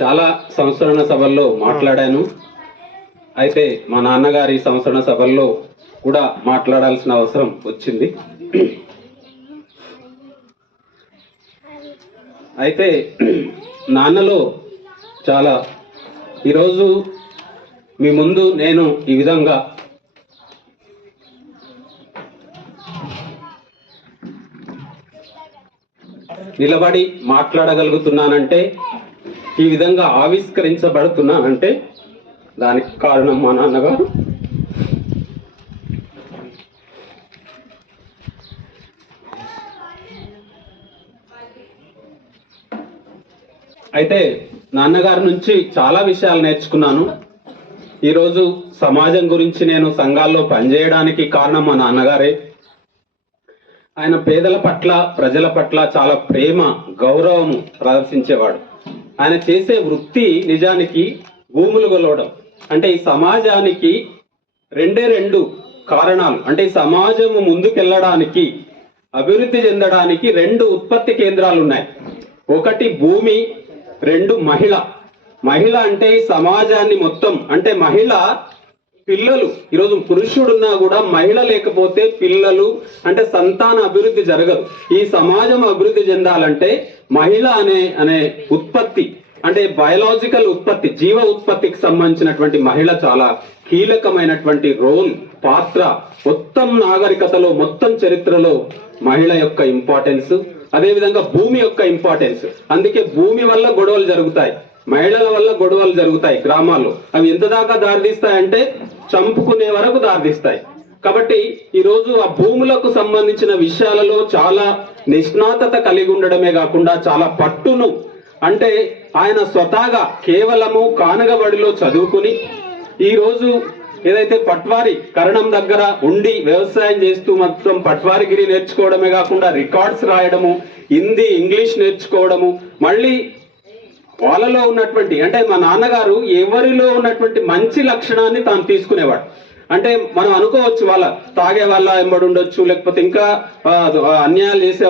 చాలా సంస్కరణ సభల్లో మాట్లాడాను. అయితే మా నాన్నగారి సంస్కరణ సభల్లో కూడా మాట్లాడాల్సిన అవసరం వచ్చింది. అయితే నాన్నలో చాలా ఈరోజు మీ ముందు నేను ఈ విధంగా నిలబడి మాట్లాడగలుగుతున్నానంటే, ఈ విధంగా ఆవిష్కరించబడుతున్నానంటే దానికి కారణం మా నాన్నగారు. అయితే నాన్నగారి నుంచి చాలా విషయాలు నేర్చుకున్నాను. ఈరోజు సమాజం గురించి నేను సంఘాల్లో పనిచేయడానికి కారణం మా నాన్నగారే. ఆయన పేదల పట్ల, ప్రజల పట్ల చాలా ప్రేమ, గౌరవము ప్రదర్శించేవాడు. ఆయన చేసే వృత్తి నిజానికి భూములు కొలవడం. అంటే ఈ సమాజానికి రెండు కారణాలు. అంటే ఈ సమాజము ముందుకెళ్ళడానికి, అభివృద్ధి చెందడానికి 2 ఉత్పత్తి కేంద్రాలు ఉన్నాయి. ఒకటి భూమి, 2 మహిళ. మహిళ అంటే ఈ సమాజాన్ని మొత్తం, అంటే మహిళ పిల్లలు. ఈరోజు పురుషుడున్నా కూడా మహిళ లేకపోతే పిల్లలు అంటే సంతాన అభివృద్ధి జరగదు. ఈ సమాజం అభివృద్ధి చెందాలంటే మహిళ అనే ఉత్పత్తి, అంటే బయలాజికల్ ఉత్పత్తి, జీవ ఉత్పత్తికి సంబంధించినటువంటి మహిళ చాలా కీలకమైనటువంటి రోల్, పాత్ర మొత్తం నాగరికతలో, మొత్తం చరిత్రలో మహిళ యొక్క ఇంపార్టెన్స్. అదేవిధంగా భూమి యొక్క ఇంపార్టెన్స్. అందుకే భూమి వల్ల గొడవలు జరుగుతాయి, మహిళల వల్ల గొడవలు జరుగుతాయి గ్రామాల్లో. అవి ఎంత దాకా దారితీస్తాయంటే చంపుకునే వరకు దారితీస్తాయి. కాబట్టి ఈరోజు ఆ భూములకు సంబంధించిన విషయాలలో చాలా నిష్ణాతత కలిగి ఉండడమే కాకుండా చాలా పట్టును, అంటే ఆయన స్వతహాగా కేవలము కానగబడిలో చదువుకుని ఈరోజు ఏదైతే పట్వారి కరణం దగ్గర ఉండి వ్యవసాయం చేస్తూ మొత్తం పట్వారిగిరి నేర్చుకోవడమే కాకుండా రికార్డ్స్ రాయడము, హిందీ, ఇంగ్లీష్ నేర్చుకోవడము, మళ్ళీ వాళ్ళలో ఉన్నటువంటి, అంటే మా నాన్నగారు ఎవరిలో ఉన్నటువంటి మంచి లక్షణాన్ని తాను తీసుకునేవాడు. అంటే మనం అనుకోవచ్చు వాళ్ళ తాగే వాళ్ళ ఎంబడి ఉండొచ్చు, లేకపోతే ఇంకా అన్యాయాలు చేసే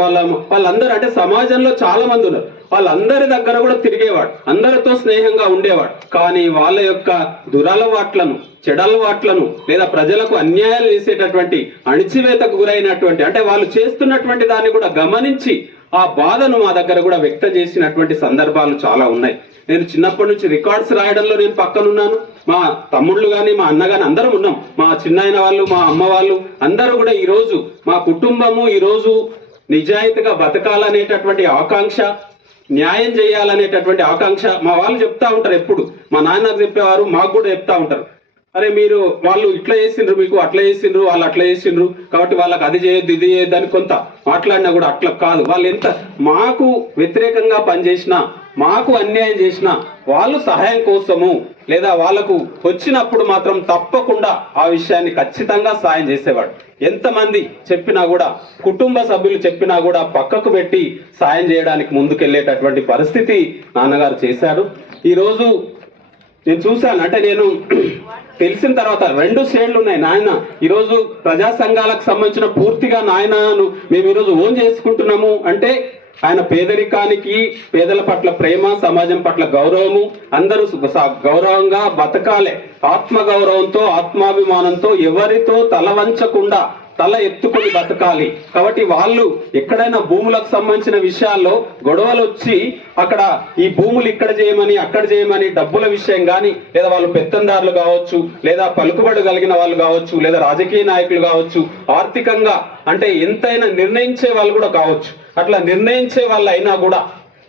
వాళ్ళందరూ, అంటే సమాజంలో చాలా మంది ఉన్నారు, వాళ్ళందరి దగ్గర కూడా తిరిగేవాడు, అందరితో స్నేహంగా ఉండేవాడు. కానీ వాళ్ళ యొక్క దురలవాట్లను, చెడలవాట్లను, లేదా ప్రజలకు అన్యాయాలు చేసేటటువంటి, అణిచివేతకు గురైనటువంటి, అంటే వాళ్ళు చేస్తున్నటువంటి దాన్ని కూడా గమనించి ఆ బాధను మా దగ్గర కూడా వ్యక్తం చేసినటువంటి సందర్భాలు చాలా ఉన్నాయి. నేను చిన్నప్పటి నుంచి రికార్డ్స్ రాయడంలో నేను పక్కనున్నాను. మా తమ్ముళ్ళు కానీ, మా అన్న కానీ అందరం ఉన్నాం. మా చిన్నాయన వాళ్ళు, మా అమ్మ వాళ్ళు అందరూ కూడా ఈరోజు మా కుటుంబము ఈరోజు నిజాయితీగా బతకాలనేటటువంటి ఆకాంక్ష, న్యాయం చేయాలనేటటువంటి ఆకాంక్ష మా వాళ్ళు చెప్తా ఉంటారు. ఎప్పుడు మా నాన్న చెప్పేవారు, మాకు కూడా చెప్తా ఉంటారు, అరే మీరు వాళ్ళు ఇట్లా చేసిండ్రు, మీకు అట్లా చేసిండ్రు, వాళ్ళు అట్లా చేసిండ్రు, కాబట్టి వాళ్ళకి అది చేయొద్దు, ఇది చేయొద్దు అని కొంత మాట్లాడినా కూడా అట్లా కాదు. వాళ్ళు ఎంత మాకు వ్యతిరేకంగా పనిచేసినా, మాకు అన్యాయం చేసినా వాళ్ళు సహాయం కోసము లేదా వాళ్ళకు వచ్చినప్పుడు మాత్రం తప్పకుండా ఆ విషయాన్ని ఖచ్చితంగా సాయం చేసేవాడు. ఎంతమంది చెప్పినా కూడా, కుటుంబ సభ్యులు చెప్పినా కూడా పక్కకు పెట్టి సాయం చేయడానికి ముందుకెళ్ళేటటువంటి పరిస్థితి నాన్నగారు చేశారు. ఈరోజు నేను చూశాను, అంటే నేను తెలిసిన తర్వాత 2 శ్రేణులు ఉన్నాయి. నాయన ఈరోజు ప్రజా సంఘాలకు సంబంధించిన పూర్తిగా నాయనను మేము ఈరోజు ఓన్ చేసుకుంటున్నాము అంటే ఆయన పేదరికానికి, పేదల పట్ల ప్రేమ, సమాజం పట్ల గౌరవము, అందరూ గౌరవంగా బతకాలే, ఆత్మ గౌరవంతో, ఆత్మాభిమానంతో, ఎవరితో తల వంచకుండా తల ఎత్తుకొని బతకాలి. కాబట్టి వాళ్ళు ఎక్కడైనా భూములకు సంబంధించిన విషయాల్లో గొడవలు వచ్చి అక్కడ ఈ భూములు ఇక్కడ చేయమని, అక్కడ చేయమని, డబ్బుల విషయం కానీ, లేదా వాళ్ళు పెత్తందారులు కావచ్చు, లేదా పలుకుబడి కలిగిన వాళ్ళు కావచ్చు, లేదా రాజకీయ నాయకులు కావచ్చు, ఆర్థికంగా అంటే ఎంతైనా నిర్ణయించే వాళ్ళు కూడా కావచ్చు. అట్లా నిర్ణయించే వాళ్ళు అయినా కూడా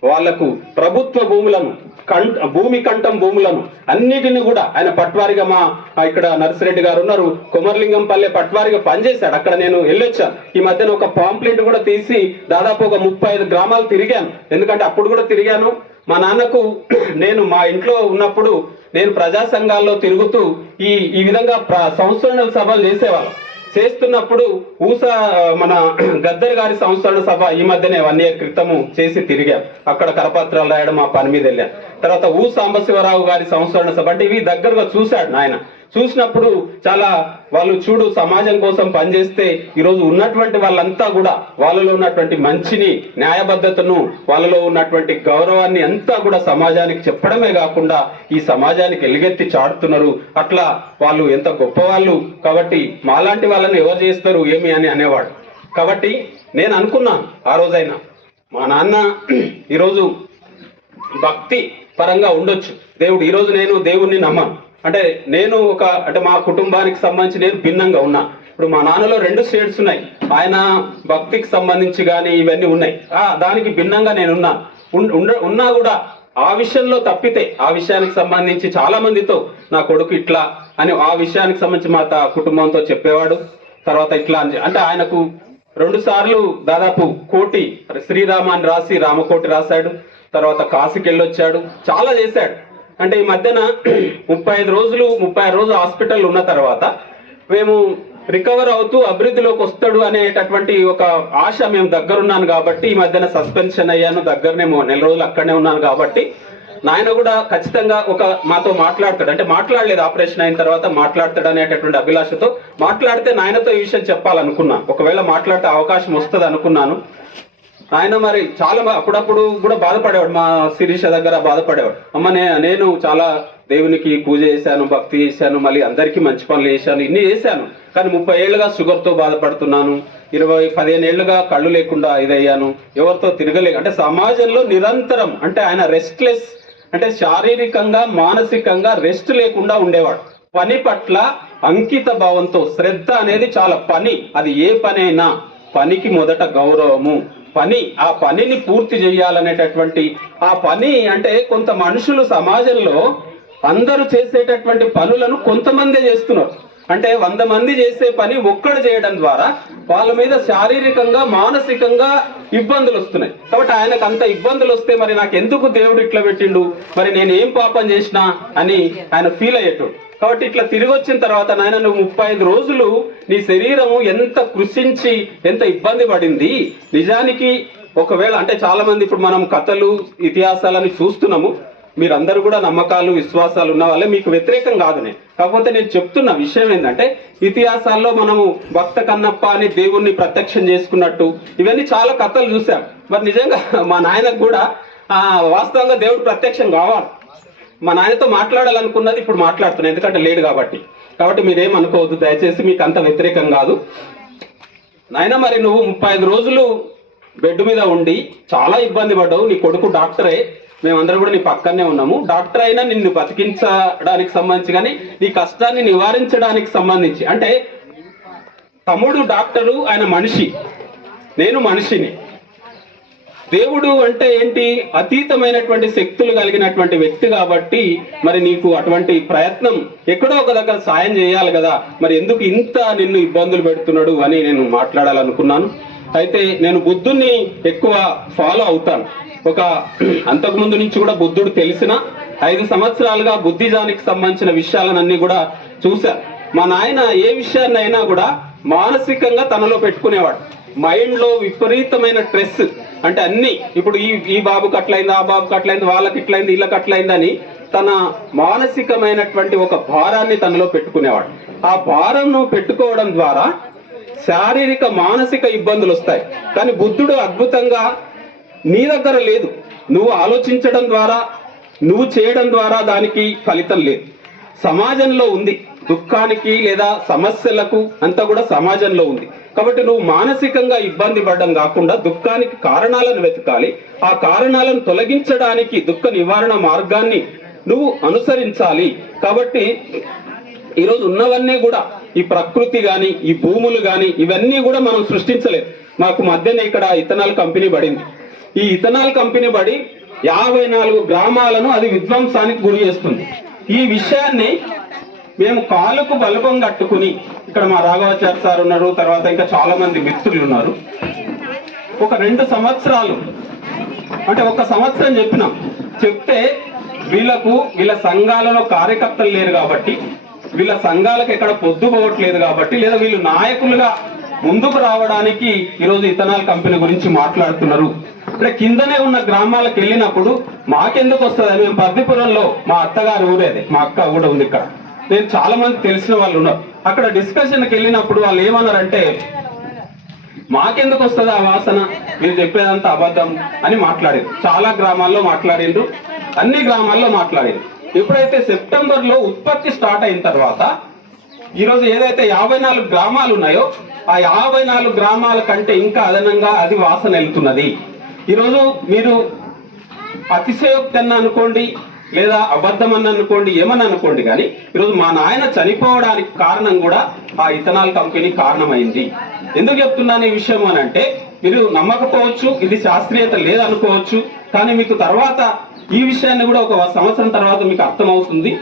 వాళ్లకు ప్రభుత్వ భూములను, భూమి కంఠం భూములను అన్నిటిని కూడా ఆయన పట్వారిగా, మా ఇక్కడ నర్సిరెడ్డి గారు ఉన్నారు, కొమర్లింగంపల్లె పట్వారిగా పనిచేశాడు. అక్కడ నేను వెళ్ళొచ్చాను. ఈ మధ్యన ఒక పాంప్లెట్ కూడా తీసి దాదాపు ఒక 35 గ్రామాలు తిరిగాను. ఎందుకంటే అప్పుడు కూడా తిరిగాను. మా నాన్నకు నేను మా ఇంట్లో ఉన్నప్పుడు నేను ప్రజా సంఘాల్లో తిరుగుతూ ఈ విధంగా సంస్కరణ సభలు చేసేవాళ్ళం. చేస్తున్నప్పుడు మన గద్దర్ గారి సంస్కరణ సభ ఈ మధ్యనే 1 year క్రితము చేసి తిరిగాం. అక్కడ కరపత్రాలు రాయడం, ఆ పని మీద వెళ్ళాను. తర్వాత సాంబశివరావు గారి సంస్కరణ సభ, అంటే ఇవి దగ్గరగా చూశాడు ఆయన. చూసినప్పుడు చాలా వాళ్ళు చూడు సమాజం కోసం పనిచేస్తే ఈరోజు ఉన్నటువంటి వాళ్ళంతా కూడా వాళ్ళలో ఉన్నటువంటి మంచిని, న్యాయబద్ధతను, వాళ్ళలో ఉన్నటువంటి గౌరవాన్ని అంతా కూడా సమాజానికి చెప్పడమే కాకుండా ఈ సమాజానికి ఎలుగెత్తి చాటుతున్నారు. అట్లా వాళ్ళు ఎంత గొప్పవాళ్ళు కాబట్టి మాలాంటి వాళ్ళని ఎవరు చేస్తారు ఏమి అని అనేవాడు. కాబట్టి నేను అనుకున్నాను ఆ రోజైనా మా నాన్న ఈరోజు భక్తి పరంగా ఉండొచ్చు, దేవుడు ఈరోజు నేను దేవుణ్ణి నమ్మను, నేను అంటే మా కుటుంబానికి సంబంధించి నేను భిన్నంగా ఉన్నా. ఇప్పుడు మా నాన్నలో 2 స్టేట్స్ ఉన్నాయి, ఆయన భక్తికి సంబంధించి కానీ ఇవన్నీ ఉన్నాయి, దానికి భిన్నంగా నేనున్నా. ఉన్నా కూడా ఆ విషయంలో తప్పితే ఆ విషయానికి సంబంధించి చాలా మందితో నా కొడుకు ఇట్లా అని ఆ విషయానికి సంబంధించి మా కుటుంబంతో చెప్పేవాడు. తర్వాత ఇట్లా అంటే ఆయనకు 2 సార్లు దాదాపు కోటి శ్రీరామ అని రాసి రామకోటి రాశాడు. తర్వాత కాశీకి వెళ్ళొచ్చాడు, చాలా చేశాడు. అంటే ఈ మధ్యన 36 రోజులు హాస్పిటల్ ఉన్న తర్వాత మేము రికవర్ అవుతూ అభివృద్ధిలోకి వస్తాడు అనేటటువంటి ఒక ఆశ మేము దగ్గరున్నాను కాబట్టి ఈ మధ్యన సస్పెన్షన్ అయ్యాను, దగ్గరనే 9 రోజులు అక్కడనే ఉన్నాను కాబట్టి నాయన కూడా ఖచ్చితంగా మాతో మాట్లాడతాడు. అంటే మాట్లాడలేదు, ఆపరేషన్ అయిన తర్వాత మాట్లాడతాడు అనేటటువంటి అభిలాషతో మాట్లాడితే నాయనతో ఈ విషయం చెప్పాలనుకున్నాను. ఒకవేళ మాట్లాడితే అవకాశం వస్తుంది అనుకున్నాను. ఆయన మరి చాలా అప్పుడప్పుడు కూడా బాధపడేవాడు, మా శిరీష దగ్గర బాధపడేవాడు. అమ్మ నేను చాలా దేవునికి పూజ చేశాను, భక్తి చేశాను, మళ్ళీ అందరికీ మంచి పనులు చేశాను, ఇన్ని చేశాను, కానీ 30 ఏళ్ళుగా షుగర్తో బాధపడుతున్నాను, 15 ఏళ్ళుగా కళ్ళు లేకుండా ఇదయ్యాను, ఎవరితో తిరగలేక అంటే సమాజంలో నిరంతరం అంటే ఆయన రెస్ట్లెస్, అంటే శారీరకంగా మానసికంగా రెస్ట్ లేకుండా ఉండేవాడు. పని పట్ల అంకిత భావంతో శ్రద్ధ అనేది చాలా పని, అది ఏ పని అయినా పనికి మొదట గౌరవము, ఆ పనిని పూర్తి చేయాలనేటటువంటి ఆ పని. అంటే కొంత మనుషులు సమాజంలో అందరూ చేసేటటువంటి పనులను కొంతమందే చేస్తున్నారు. అంటే 100 మంది చేసే పని ఒక్కడు చేయడం ద్వారా వాళ్ళ మీద శారీరకంగా మానసికంగా ఇబ్బందులు వస్తున్నాయి. కాబట్టి ఆయనకు అంత ఇబ్బందులు వస్తే మరి నాకు ఎందుకు దేవుడు ఇట్లా పెట్టిండు, మరి నేను ఏం పాపం చేసినా అని ఆయన ఫీల్ అయ్యేటోడు. కాబట్టి ఇట్లా తిరిగి వచ్చిన తర్వాత నాయన నువ్వు 35 రోజులు నీ శరీరము ఎంత కృషించి ఎంత ఇబ్బంది పడింది. నిజానికి ఒకవేళ అంటే చాలా మంది ఇప్పుడు మనం కథలు ఇతిహాసాలని చూస్తున్నాము, మీరందరూ కూడా నమ్మకాలు విశ్వాసాలు ఉన్న వాళ్ళే, మీకు వ్యతిరేకం కాదు నేను. కాకపోతే నేను చెప్తున్న విషయం ఏంటంటే ఇతిహాసాల్లో మనము భక్త కన్నప్ప అని దేవుణ్ణి ప్రత్యక్షం చేసుకున్నట్టు ఇవన్నీ చాలా కథలు చూసాం. మరి నిజంగా మా నాయనకు కూడా వాస్తవంగా దేవుడు ప్రత్యక్షం కావాలి. మా నాయనతో మాట్లాడాలనుకున్నది ఇప్పుడు మాట్లాడుతున్నాను, ఎందుకంటే లేడు కాబట్టి మీరేమనుకోవద్దు దయచేసి, మీకు అంత వ్యతిరేకం కాదు. నాయన మరి నువ్వు 35 రోజులు బెడ్ మీద ఉండి చాలా ఇబ్బంది పడ్డావు, నీ కొడుకు డాక్టరే, మేమందరం కూడా నీ పక్కనే ఉన్నాము, డాక్టర్ అయినా నిన్ను బతికించడానికి సంబంధించి కానీ నీ కష్టాన్ని నివారించడానికి సంబంధించి, అంటే తమ్ముడు డాక్టరు, ఆయన మనిషి, నేను మనిషిని. దేవుడు అంటే ఏంటి, అతీతమైనటువంటి శక్తులు కలిగినటువంటి వ్యక్తి కాబట్టి మరి నీకు అటువంటి ప్రయత్నం ఎక్కడో ఒక దగ్గర సాయం చేయాలి కదా, మరి ఎందుకు ఇంత నిన్ను ఇబ్బందులు పెడుతున్నాడు అని నేను మాట్లాడాలనుకున్నాను. అయితే నేను బుద్ధుణ్ణి ఎక్కువ ఫాలో అవుతాను. అంతకుముందు నుంచి కూడా బుద్ధుడు తెలిసిన 5 సంవత్సరాలుగా బుద్ధిజానికి సంబంధించిన విషయాలన్నీ కూడా చూశాను. మా నాయన ఏ విషయాన్ని అయినా కూడా మానసికంగా తనలో పెట్టుకునేవాడు. మైండ్ లో విపరీతమైన స్ట్రెస్, అంటే అన్ని ఇప్పుడు ఈ బాబుకి అట్లయింది, ఆ బాబుకి అట్లయింది, వాళ్ళకి ఇట్లయింది, వీళ్ళకి అట్లయిందని తన మానసికమైనటువంటి ఒక భారాన్ని తనలో పెట్టుకునేవాడు. ఆ భారంను పెట్టుకోవడం ద్వారా శారీరక మానసిక ఇబ్బందులు వస్తాయి. కానీ బుద్ధుడు అద్భుతంగా నీ దగ్గర లేదు, నువ్వు ఆలోచించడం ద్వారా నువ్వు చేయడం ద్వారా దానికి ఫలితం లేదు, సమాజంలో ఉంది. దుఃఖానికి లేదా సమస్యలకు అంతా కూడా సమాజంలో ఉంది. కాబట్టి నువ్వు మానసికంగా ఇబ్బంది పడడం కాకుండా దుఃఖానికి కారణాలను వెతకాలి, ఆ కారణాలను తొలగించడానికి దుఃఖ నివారణ మార్గాన్ని నువ్వు అనుసరించాలి. కాబట్టి ఈరోజు ఉన్నవన్నీ కూడా ఈ ప్రకృతి కానీ ఈ భూములు కానీ ఇవన్నీ కూడా మనం సృష్టించలేదు. మాకు మధ్యనే ఇక్కడ ఇథనాల్ కంపెనీ పడింది. ఈ ఇథనాల్ కంపెనీ పడి 54 గ్రామాలను అది విధ్వంసానికి గురి చేస్తుంది. ఈ విషయాన్ని మేము కాలుకు బలపం కట్టుకుని, ఇక్కడ మా రాఘవాచార్య సార్ ఉన్నారు, తర్వాత ఇంకా చాలా మంది మిత్రులు ఉన్నారు, ఒక 2 సంవత్సరాలు అంటే 1 సంవత్సరం చెప్పినాం. చెప్తే వీళ్ళ సంఘాలలో కార్యకర్తలు లేరు కాబట్టి, వీళ్ళ సంఘాలకు ఎక్కడ పొద్దుపోవట్లేదు కాబట్టి, లేదా వీళ్ళు నాయకులుగా ముందుకు రావడానికి ఈరోజు ఇథనాల్ కంపెనీ గురించి మాట్లాడుతున్నారు. అంటే కిందనే ఉన్న గ్రామాలకు వెళ్ళినప్పుడు మాకెందుకు వస్తుంది, మేము పర్దిపురంలో మా అత్తగారి ఊరేది, మా అక్క కూడా ఉంది ఇక్కడ, నేను చాలా మంది తెలిసిన వాళ్ళు ఉన్నారు. అక్కడ డిస్కషన్కి వెళ్ళినప్పుడు వాళ్ళు ఏమన్నారంటే, మాకెందుకు వస్తుంది ఆ వాసన, మీరు చెప్పేదంతా అబద్ధం అని మాట్లాడారు. చాలా గ్రామాల్లో మాట్లాడిండ్రు, అన్ని గ్రామాల్లో మాట్లాడిండ్రు. ఎప్పుడైతే సెప్టెంబర్లో ఉత్పత్తి స్టార్ట్ అయిన తర్వాత ఈరోజు ఏదైతే 54 గ్రామాలు ఉన్నాయో ఆ 54 గ్రామాల కంటే ఇంకా అదనంగా అది వాసన వెళ్తున్నది. ఈరోజు మీరు అతిశయోక్తి అన్న అనుకోండి, లేదా అబద్ధం అని అనుకోండి, ఏమని అనుకోండి, కానీ ఈరోజు మా నాయన చనిపోవడానికి కారణం కూడా ఆ ఇథనాల్ కంపెనీ కారణమైంది. ఎందుకు చెప్తున్నాను ఈ విషయం అని అంటే, మీరు నమ్మకపోవచ్చు, ఇది శాస్త్రీయత లేదనుకోవచ్చు, కానీ మీకు తర్వాత ఈ విషయాన్ని కూడా ఒక సంవత్సరం తర్వాత మీకు అర్థమవుతుంది.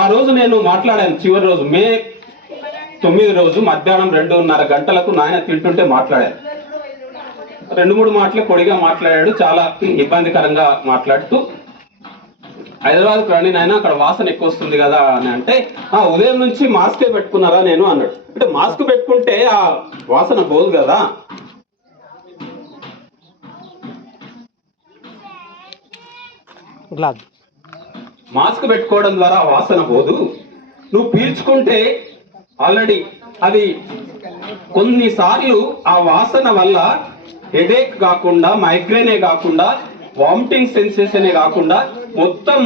ఆ రోజు నేను మాట్లాడాను, చివరి రోజు మే 9 రోజు మధ్యాహ్నం 2:30 గంటలకు నాయన తింటుంటే మాట్లాడాను. 2-3 మాటలు పొడిగా మాట్లాడాడు, చాలా ఇబ్బందికరంగా మాట్లాడుతూ, హైదరాబాద్కు రండి నాయన, అక్కడ వాసన ఎక్కువ వస్తుంది కదా అని అంటే, ఉదయం నుంచి మాస్కే పెట్టుకున్నారా నేను అన్నాడు. అంటే మాస్క్ పెట్టుకుంటే ఆ వాసన పోదు కదా. మాస్క్ పెట్టుకోవడం ద్వారా వాసన పోదు, నువ్వు పీల్చుకుంటే ఆల్రెడీ అది కొన్నిసార్లు ఆ వాసన వల్ల హెడేక్ కాకుండా, మైగ్రేనే కాకుండా, వామిటింగ్ సెన్సేషనే కాకుండా మొత్తం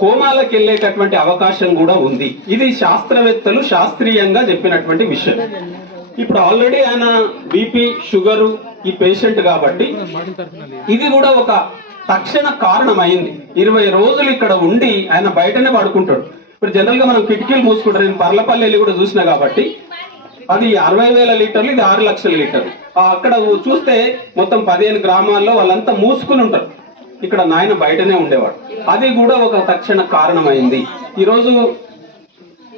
కోమాలకు వెళ్ళేటటువంటి అవకాశం కూడా ఉంది. ఇది శాస్త్రవేత్తలు శాస్త్రీయంగా చెప్పినటువంటి విషయం. ఇప్పుడు ఆల్రెడీ ఆయన బీపీ, షుగరు ఈ పేషెంట్ కాబట్టి ఇది కూడా ఒక తక్షణ కారణమైంది. 20 రోజులు ఇక్కడ ఉండి ఆయన బయటనే పడుకుంటాడు. ఇప్పుడు జనరల్ గా మనం కిటికీలు మూసుకుంటారు. నేను పర్లపల్లి వెళ్ళి కూడా చూసినా కాబట్టి అది 60,000 లీటర్లు, ఇది 6 లక్షల లీటర్లు. అక్కడ చూస్తే మొత్తం 15 గ్రామాల్లో వాళ్ళంతా మూసుకుని ఉంటారు. ఇక్కడ నాయన బయటనే ఉండేవాడు. అది కూడా ఒక తక్షణ కారణమైంది. ఈరోజు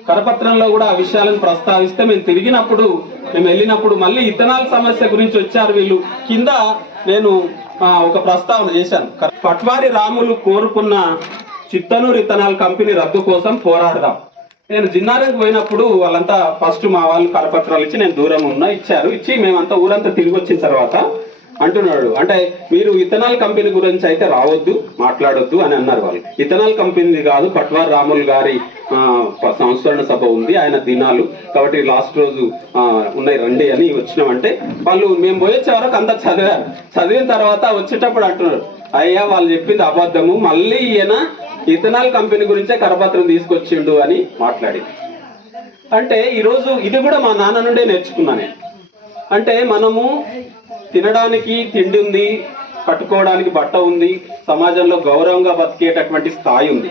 కరపత్రంలో కూడా ఆ విషయాలను ప్రస్తావిస్తే, మేము వెళ్ళినప్పుడు మళ్ళీ ఇథనాల్ సమస్య గురించి వచ్చారు వీళ్ళు. కింద నేను ఒక ప్రస్తావన చేశాను, పట్వారి రాములు కోరుకున్న చిత్తనూరు ఇథనాల్ కంపెనీ రద్దు కోసం పోరాడదాం. నేను జిన్నారంకి పోయినప్పుడు వాళ్ళంతా ఫస్ట్ మా వాళ్ళు కరపత్రాలు ఇచ్చి, నేను దూరం ఉన్నా ఇచ్చి మేమంతా ఊరంతా తిరిగి వచ్చిన తర్వాత అంటున్నాడు, అంటే మీరు ఇథనాల్ కంపెనీ గురించి అయితే రావద్దు, మాట్లాడొద్దు అని అన్నారు వాళ్ళు. ఇథనాల్ కంపెనీ కాదు, పట్వారి రాములు గారి సంస్మరణ సభ ఉంది, ఆయన దినాలు కాబట్టి లాస్ట్ రోజు ఉన్నాయి రండి అని వచ్చినామంటే, వాళ్ళు మేము పోయొచ్చే వరకు అంతా చదివారు. చదివిన తర్వాత వచ్చేటప్పుడు అంటున్నారు, అయ్యా వాళ్ళు చెప్పింది అబద్ధము, మళ్ళీ ఈయన ఇథనాల్ కంపెనీ గురించే కరపత్రం తీసుకొచ్చిండు అని మాట్లాడి. అంటే ఈరోజు ఇది కూడా మా నాన్న నుండే నేర్చుకున్నాను. అంటే మనము తినడానికి తిండి ఉంది, కట్టుకోవడానికి బట్ట ఉంది, సమాజంలో గౌరవంగా బతికేటటువంటి స్థాయి ఉంది.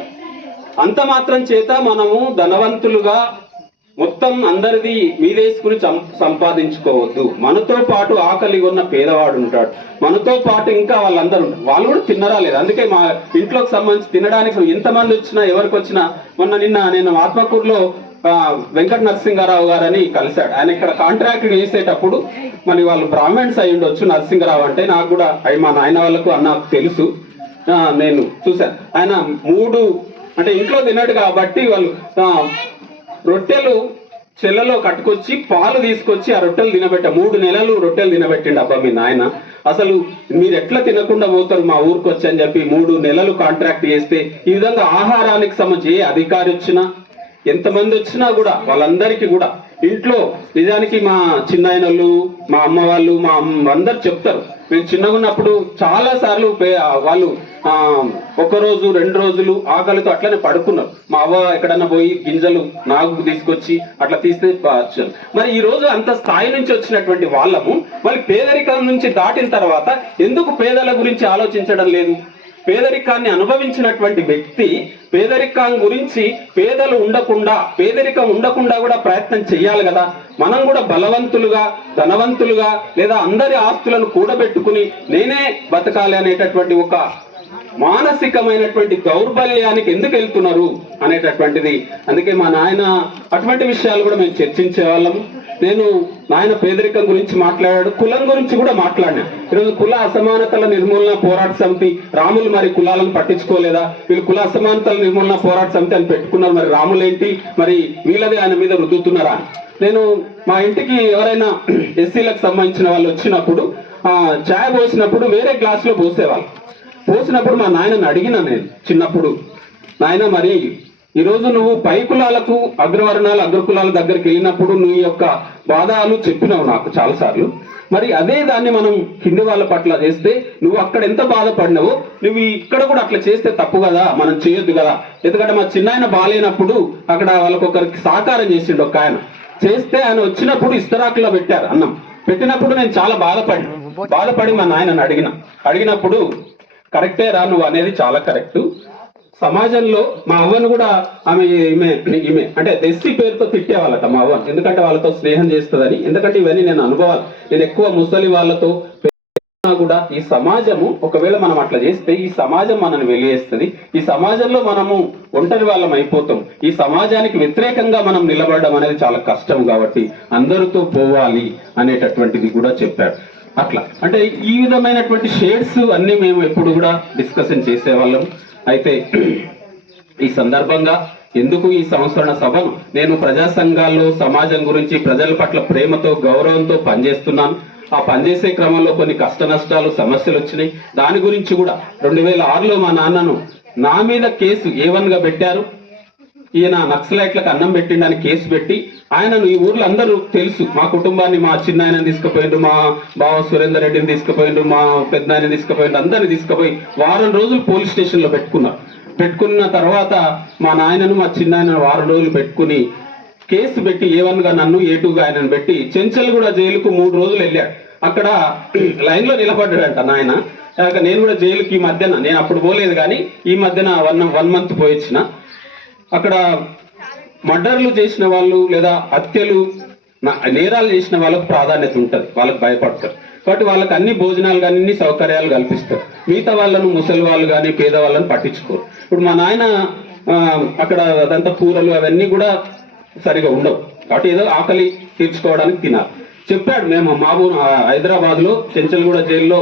అంత మాత్రం చేత మనము ధనవంతులుగా మొత్తం అందరిది మీదేసుకుని సంపాదించుకోవద్దు. మనతో పాటు ఆకలి ఉన్న పేదవాడు ఉంటాడు, మనతో పాటు ఇంకా వాళ్ళందరూ ఉంటారు, వాళ్ళు కూడా తిన్నరా లేదు. అందుకే మా ఇంట్లోకి సంబంధించి తినడానికి ఎంతమంది వచ్చినా, ఎవరికి వచ్చినా, నిన్న నేను ఆత్మకూరులో వెంకట నరసింహారావు గారని కలిశాడు. ఆయన ఇక్కడ కాంట్రాక్ట్ చేసేటప్పుడు మరి వాళ్ళు బ్రాహ్మణ్స్ అయి ఉండొచ్చు. నరసింహారావు అంటే నాకు కూడా మా నాయన వాళ్ళకు నాకు తెలుసు, నేను చూశాను. ఆయన 3 అంటే ఇంట్లో తిన్నాడు కాబట్టి వాళ్ళు రొట్టెలు చెల్లలో కట్టుకొచ్చి పాలు తీసుకొచ్చి ఆ రొట్టెలు తినబెట్ట 3 నెలలు రొట్టెలు తినబెట్టిండు. అబ్బా మీ నాయన అసలు మీరు ఎట్లా తినకుండా పోతారు మా ఊరికి వచ్చి అని చెప్పి 3 నెలలు కాంట్రాక్ట్ చేస్తే, ఈ విధంగా ఆహారానికి సంబంధించి ఏ అధికారి వచ్చినా, ఎంతమంది వచ్చినా కూడా వాళ్ళందరికీ కూడా ఇంట్లో నిజానికి మా చిన్నాయనలు, మా అమ్మ వాళ్ళు, మా అందరు చెప్తారు, మేము చిన్నగా ఉన్నప్పుడు చాలా సార్లు వాళ్ళు 1 రోజు 2 రోజులు ఆకలితో అట్లనే పడుకున్నారు. మా అవ్వ ఎక్కడన్నా పోయి గింజలు నాగు తీసుకొచ్చి అట్లా తీస్తే వచ్చారు. మరి ఈ రోజు అంత స్థాయి నుంచి వచ్చినటువంటి వాళ్ళము మళ్ళీ పేదరికం నుంచి దాటిన తర్వాత ఎందుకు పేదల గురించి ఆలోచించడం లేదు? పేదరికాన్ని అనుభవించినటువంటి వ్యక్తి పేదరికం గురించి, పేదరికం ఉండకుండా కూడా ప్రయత్నం చేయాలి కదా. మనం కూడా బలవంతులుగా, ధనవంతులుగా, లేదా అందరి ఆస్తులను కూడబెట్టుకుని నేనే బతకాలి అనేటటువంటి ఒక మానసికమైనటువంటి దౌర్బల్యానికి ఎందుకు వెళ్తున్నారు అనేటటువంటిది. అందుకే మా నాయన అటువంటి విషయాలు కూడా మేము చర్చించే వాళ్ళము. నేను నాయన పేదరికం గురించి మాట్లాడాడు, కులం గురించి కూడా మాట్లాడినా. ఈరోజు కుల అసమానతల నిర్మూలన పోరాట సమితి, రాములు మరి కులాలను పట్టించుకోలేదా? వీళ్ళు కుల అసమానతల నిర్మూలన పోరాట సమితి అని పెట్టుకున్నారు, మరి రాములేంటి, మరి వీళ్ళదే ఆయన మీద రుద్దుతున్నారా? నేను మా ఇంటికి ఎవరైనా ఎస్సీలకు సంబంధించిన వాళ్ళు వచ్చినప్పుడు చాయ్ పోసినప్పుడు వేరే గ్లాస్ లో పోసేవాళ్ళు. పోసినప్పుడు మా నాయనని అడిగినా, నేను చిన్నప్పుడు, నాయన మరి ఈరోజు నువ్వు పై కులాలకు అగ్రవర్ణాలు అగ్రకులాల దగ్గరికి వెళ్ళినప్పుడు నీ యొక్క బాధలు చెప్పినావు నాకు చాలాసార్లు. మరి అదే దాన్ని మనం కింది వాళ్ళ పట్ల చేస్తే నువ్వు అక్కడ ఎంత బాధపడినావో నువ్వు ఇక్కడ కూడా అట్లా చేస్తే తప్పు కదా, మనం చేయొద్దు కదా. ఎందుకంటే మా చిన్నాయన బాగాలేనప్పుడు అక్కడ వాళ్ళకు ఒకరికి సహకారం చేసిండు ఒక ఆయన. చేస్తే ఆయన వచ్చినప్పుడు ఇస్తరాకులో పెట్టారు అన్నం. పెట్టినప్పుడు నేను చాలా బాధపడి మా నాయనని అడిగినప్పుడు కరెక్టే రా నువ్వు అనేది చాలా కరెక్ట్. సమాజంలో మా అవ్వను కూడా ఈమె అంటే దెస్సి పేరుతో తిట్టేవాళ్ళట మా అవ్వను, ఎందుకంటే వాళ్ళతో స్నేహం చేస్తుందని. ఎందుకంటే ఇవన్నీ నేను అనుభవాలు, నేను ఎక్కువ ముసలి వాళ్ళతో కూడా ఈ సమాజము ఒకవేళ మనం అట్లా చేస్తే ఈ సమాజం మనల్ని వెలియేస్తుంది. ఈ సమాజంలో మనము ఒంటరి వాళ్ళం అయిపోతాం. ఈ సమాజానికి వ్యతిరేకంగా మనం నిలబడడం అనేది చాలా కష్టం. కాబట్టి అందరితో పోవాలి అనేటటువంటిది కూడా చెప్పాడు. అట్లా అంటే ఈ విధమైనటువంటి షేడ్స్ అన్ని మేము ఎప్పుడు కూడా డిస్కషన్ చేసేవాళ్ళం. అయితే ఈ సందర్భంగా ఎందుకు ఈ సంస్కరణ సభను నేను ప్రజా సంఘాల్లో సమాజం గురించి ప్రజల పట్ల ప్రేమతో గౌరవంతో పనిచేస్తున్నాను. ఆ పనిచేసే క్రమంలో కొన్ని కష్ట నష్టాలు సమస్యలు వచ్చినాయి. దాని గురించి కూడా 2006లో మా నాన్నను నా మీద కేసు A1 గా పెట్టారు. ఈయన నక్సలైట్లకు అన్నం పెట్టిండని కేసు పెట్టి ఆయనను ఈ ఊర్లో అందరూ తెలుసు. మా కుటుంబాన్ని, మా చిన్నాయనని తీసుకుపోయిండ్రు, మా బావ సురేందర్ రెడ్డిని తీసుకుపోయిండ్రు, మా పెద్దనాయని తీసుకుపోయిండ్రు, అందరిని తీసుకుపోయి వారం రోజులు పోలీస్ స్టేషన్లో పెట్టుకున్న తర్వాత మా నాయనను మా చిన్నాయనను వారం రోజులు పెట్టుకుని కేసు పెట్టి A1 గా నన్ను A2 గా ఆయనను పెట్టి చెంచల్గూడ జైలుకు 3 రోజులు వెళ్ళాడు. అక్కడ లైన్లో నిలబడ్డాడంట నాయన. నేను కూడా జైలుకి ఈ మధ్యన, నేను అప్పుడు పోలేదు కానీ ఈ మధ్యన 1 మంత్ పోయిచ్చిన. అక్కడ మర్డర్లు చేసిన వాళ్ళు లేదా హత్యలు నేరాలు చేసిన వాళ్ళకు ప్రాధాన్యత ఉంటుంది, వాళ్ళకు భయపడతారు. కాబట్టి వాళ్ళకి అన్ని భోజనాలు కానీ అన్ని సౌకర్యాలు కల్పిస్తారు. మిగతా వాళ్ళను ముసలి వాళ్ళు కానీ పేదవాళ్ళని పట్టించుకోరు. ఇప్పుడు మా నాయన అక్కడ అదంతా కూరలు అవన్నీ కూడా సరిగా ఉండవు. కాబట్టి ఏదో ఆకలి తీర్చుకోవడానికి తినాలి. చెప్పాడు. మేము హైదరాబాద్లో చెంచల్గూడ జైల్లో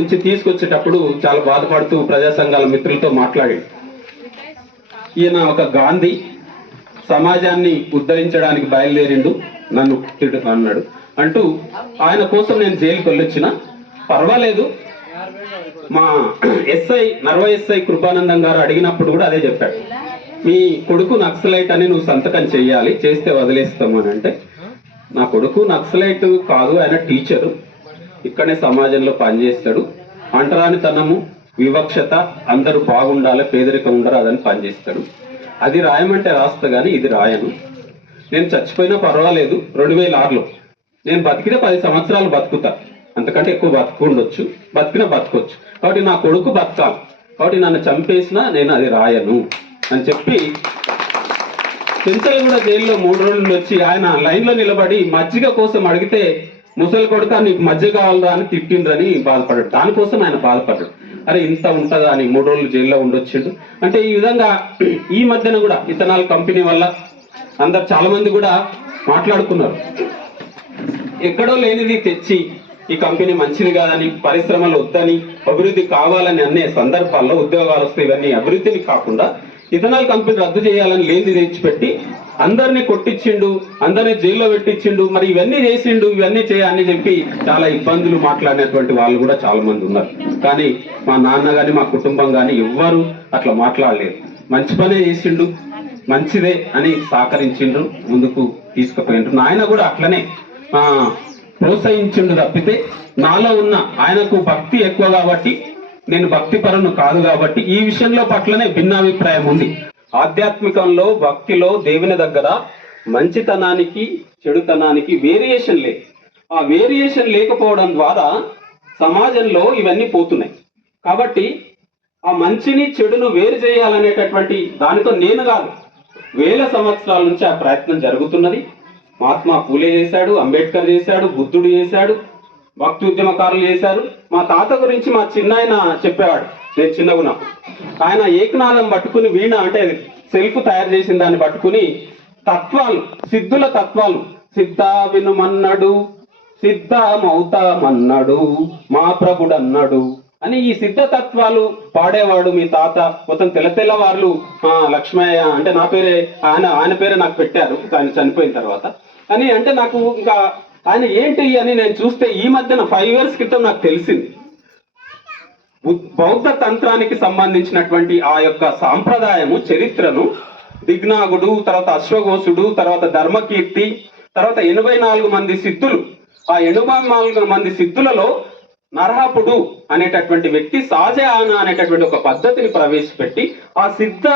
నుంచి తీసుకొచ్చేటప్పుడు చాలా బాధపడుతూ ప్రజా సంఘాల మిత్రులతో మాట్లాడి, ఈయన ఒక గాంధీ, సమాజాన్ని ఉద్ధరించడానికి బయలుదేరిండు, నన్ను తిడుతూ అన్నాడు అంటూ ఆయన కోసం నేను జైలుకి వెళ్ళొచ్చిన. పర్వాలేదు, మా నర్వ ఎస్ఐ కృపానందం గారు అడిగినప్పుడు కూడా అదే చెప్పాడు. మీ కొడుకు నక్సలైట్ అని నువ్వు సంతకం చెయ్యాలి, చేస్తే వదిలేస్తాము అని. అంటే నా కొడుకు నక్సలైట్ కాదు, ఆయన టీచరు, ఇక్కడనే సమాజంలో పనిచేస్తాడు. అంటరానితనము, వివక్షత, అందరూ బాగుండాలి, పేదరికం ఉండరాదని పనిచేస్తాడు. అది రాయమంటే రాస్తా కానీ ఇది రాయను. నేను చచ్చిపోయినా పర్వాలేదు. 2006లో నేను బతికితే 10 సంవత్సరాలు బతుకుతా, అంతకంటే ఎక్కువ బతుకుండొచ్చు, బతకొచ్చు. కాబట్టి నా కొడుకు బతకాలి, కాబట్టి నన్ను చంపేసినా నేను అది రాయను అని చెప్పి చెంచల్గూడ జైల్లో 3 రోజులు వచ్చి ఆయన లైన్లో నిలబడి మజ్జిగ కోసం అడిగితే ముసలి కొడుక నీకు మజ్జిగ కావాలరా అని తిట్టిండ్రని బాధపడ్డాడు. దానికోసం ఆయన బాధపడ్డాడు. అరే ఇంత ఉంటుందా అని 3 రోజులు జైల్లో ఉండొచ్చిండు. అంటే ఈ విధంగా ఈ మధ్యన కూడా ఇథనాల్ కంపెనీ వల్ల అందరు చాలా మంది కూడా మాట్లాడుకున్నారు. ఎక్కడో లేనిది తెచ్చి ఈ కంపెనీ మంచిది కాదని, పరిశ్రమలు వద్దని, అభివృద్ధి కావాలని అనే సందర్భాల్లో ఉద్యోగాలు వస్తాయి. ఇవన్నీ అభివృద్ధిని కాకుండా ఇథనాల్ కంపెనీ రద్దు చేయాలని లేనిది తెచ్చిపెట్టి అందరినీ కొట్టించిండు, అందరినీ జైల్లో పెట్టించిండు. మరి ఇవన్నీ చేసిండు, ఇవన్నీ అని చెప్పి చాలా ఇబ్బందులు మాట్లాడినటువంటి వాళ్ళు కూడా చాలా మంది ఉన్నారు. కానీ మా నాన్న కానీ మా కుటుంబం కానీ ఎవ్వరు అట్లా మాట్లాడలేదు. మంచి పనే చేసిండు, మంచిదే అని సహకరించిండ్రు, ముందుకు తీసుకుపోయిండ్రు. నాయన కూడా అట్లనే ప్రోత్సహించిండు తప్పితే నాలో ఉన్న ఆయనకు భక్తి ఎక్కువ కాబట్టి, నేను భక్తి పరును కాదు కాబట్టి ఈ విషయంలో పట్లనే భిన్నాభిప్రాయం ఉంది. ఆధ్యాత్మికంలో, భక్తిలో దేవుని దగ్గర మంచితనానికి చెడుతనానికి వేరియేషన్ లేదు. ఆ వేరియేషన్ లేకపోవడం ద్వారా సమాజంలో ఇవన్నీ పోతున్నాయి. కాబట్టి ఆ మంచిని చెడును వేరు చేయాలనేటటువంటి దానితో నేను కాదు, వేల సంవత్సరాల నుంచి ఆ ప్రయత్నం జరుగుతున్నది. మహాత్మా పూలే చేశాడు, అంబేద్కర్ చేశాడు, బుద్ధుడు చేశాడు, భక్తి ఉద్యమకారులు చేశారు. మా తాత గురించి మా చిన్నాయన చెప్పేవాడు, నేను చిన్నగున్నా. ఆయన ఏకనాదం పట్టుకుని వీణ అంటే సెల్ఫ్ తయారు చేసిన దాన్ని పట్టుకుని తత్వాలు, సిద్ధుల తత్వాలు, సిద్ధ వినుమన్నాడు, సిద్ధమవుతామన్నాడు మా ప్రభుడన్నాడు అని ఈ సిద్ధ తత్వాలు పాడేవాడు మీ తాత. మొత్తం తెల్లవార్లు లక్ష్మయ్య అంటే నా పేరే, ఆయన పేరే నాకు పెట్టారు ఆయన చనిపోయిన తర్వాత అని. అంటే నాకు ఇంకా ఆయన ఏంటి అని నేను చూస్తే ఈ మధ్యన 5 years క్రితం నాకు తెలిసింది. బౌద్ధ తంత్రానికి సంబంధించినటువంటి ఆ యొక్క సాంప్రదాయము, చరిత్రను దిగ్నాగుడు, తర్వాత అశ్వఘోషుడు, తర్వాత ధర్మకీర్తి, తర్వాత 84 మంది సిద్ధులు. ఆ 84 మంది సిద్ధులలో నరహపుడు అనేటటువంటి వ్యక్తి షాజహాన్ అనేటటువంటి ఒక పద్ధతిని ప్రవేశపెట్టి ఆ సిద్ధ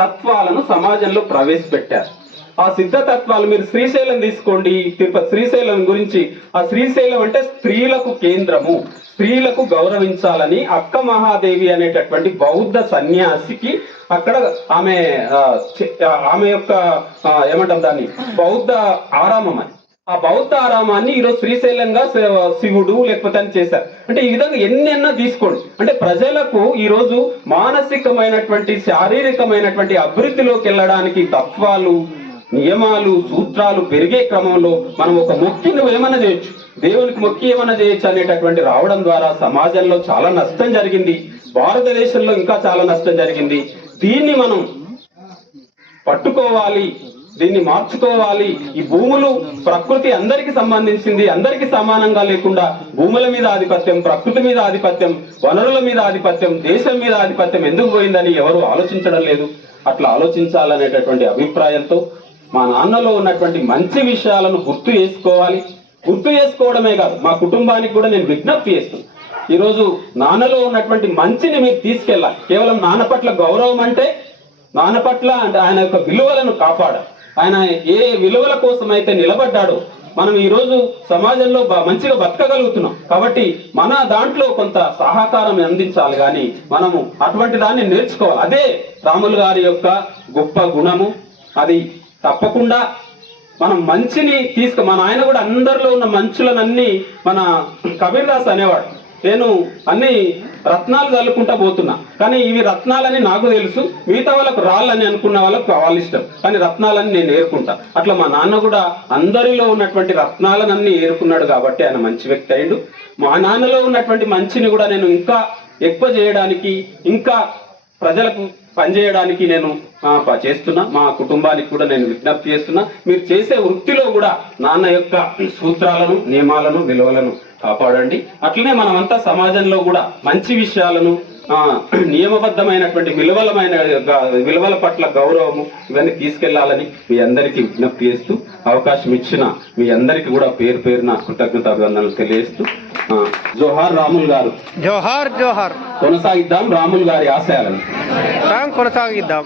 తత్వాలను సమాజంలో ప్రవేశపెట్టారు. ఆ సిద్ధ తత్వాలు మీరు శ్రీశైలం తీసుకోండి, తిరుపతి శ్రీశైలం గురించి. ఆ శ్రీశైలం అంటే స్త్రీలకు కేంద్రము, స్త్రీలకు గౌరవించాలని అక్క మహాదేవి అనేటటువంటి బౌద్ధ సన్యాసికి అక్కడ ఆమె ఆమె యొక్క ఏమంటాం దాన్ని బౌద్ధ ఆరామం అని, ఆ బౌద్ధ ఆరామాన్ని ఈరోజు శ్రీశైలంగా శివుడు లేకపోతే అని చేశారు. అంటే ఈ విధంగా ఎన్నెన్నో తీసుకోండి. అంటే ప్రజలకు ఈరోజు మానసికమైనటువంటి శారీరకమైనటువంటి అభివృద్ధిలోకి వెళ్ళడానికి తత్వాలు, నియమాలు, సూత్రాలు పెరిగే క్రమంలో మనం ఒక మొక్కి నువ్వు ఏమైనా చేయొచ్చు, దేవునికి మొక్కి ఏమైనా చేయొచ్చు అనేటటువంటి రావడం ద్వారా సమాజంలో చాలా నష్టం జరిగింది. భారతదేశంలో ఇంకా చాలా నష్టం జరిగింది. దీన్ని మనం పట్టుకోవాలి, దీన్ని మార్చుకోవాలి. ఈ భూములు ప్రకృతి అందరికి సంబంధించింది, అందరికి సమానంగా లేకుండా భూముల మీద ఆధిపత్యం, ప్రకృతి మీద ఆధిపత్యం, వనరుల మీద ఆధిపత్యం, దేశం మీద ఆధిపత్యం ఎందుకు పోయిందని ఎవరు ఆలోచించడం లేదు. అట్లా ఆలోచించాలనేటటువంటి అభిప్రాయంతో మా నాన్నలో ఉన్నటువంటి మంచి విషయాలను గుర్తు చేసుకోవాలి. గుర్తు చేసుకోవడమే కాదు, మా కుటుంబానికి కూడా నేను విజ్ఞప్తి చేస్తున్నాను. ఈరోజు నాన్నలో ఉన్నటువంటి మంచిని మీరు తీసుకెళ్ళాలి. కేవలం నాన్న పట్ల గౌరవం అంటే నాన్న పట్ల అంటే ఆయన యొక్క విలువలను కాపాడాలి. ఆయన ఏ విలువల కోసం అయితే నిలబడ్డాడో మనం ఈ రోజు సమాజంలో మంచిగా బతకగలుగుతున్నాం. కాబట్టి మన దాంట్లో కొంత సహకారం అందించాలి, కానీ మనము అటువంటి దాన్ని నేర్చుకోవాలి. అదే రాములు గారి యొక్క గొప్ప గుణము. అది తప్పకుండా మనం మంచిని మన ఆయన కూడా అందరిలో ఉన్న మంచులనన్నీ మన కబీర్ దాస్ అనేవాడు, నేను అన్ని రత్నాలు చల్లుకుంటా పోతున్నా, కానీ ఇవి రత్నాలని నాకు తెలుసు, మిగతా వాళ్ళకు రాళ్ళని అనుకున్న వాళ్ళకు వాళ్ళ ఇష్టం, కానీ రత్నాలని నేను ఏరుకుంటా. అట్లా మా నాన్న కూడా అందరిలో ఉన్నటువంటి రత్నాలనన్నీ ఏరుకున్నాడు కాబట్టి ఆయన మంచి వ్యక్తి అయ్యాడు. మా నాన్నలో ఉన్నటువంటి మంచిని కూడా నేను ఇంకా ఎక్కువ చేయడానికి, ఇంకా ప్రజలకు పనిచేయడానికి నేను చేస్తున్నా. మా కుటుంబానికి కూడా నేను విజ్ఞప్తి చేస్తున్నా, మీరు చేసే వృత్తిలో కూడా నాన్న యొక్క సూత్రాలను, నియమాలను, విలువలను కాపాడండి. అట్లనే మనమంతా సమాజంలో కూడా మంచి విషయాలను, నియమబద్ధమైనటువంటి విలువల పట్ల గౌరవము ఇవన్నీ తీసుకెళ్లాలని మీ అందరికీ విజ్ఞప్తి చేస్తూ, అవకాశం ఇచ్చిన మీ అందరికీ కూడా పేరు పేరున కృతజ్ఞతాభివందనలు తెలియజేస్తూ, జోహార్ రాములు గారు, జోహార్ జోహార్. కొనసాగిద్దాం రాములు గారి ఆశయాలను కొనసాగిద్దాం.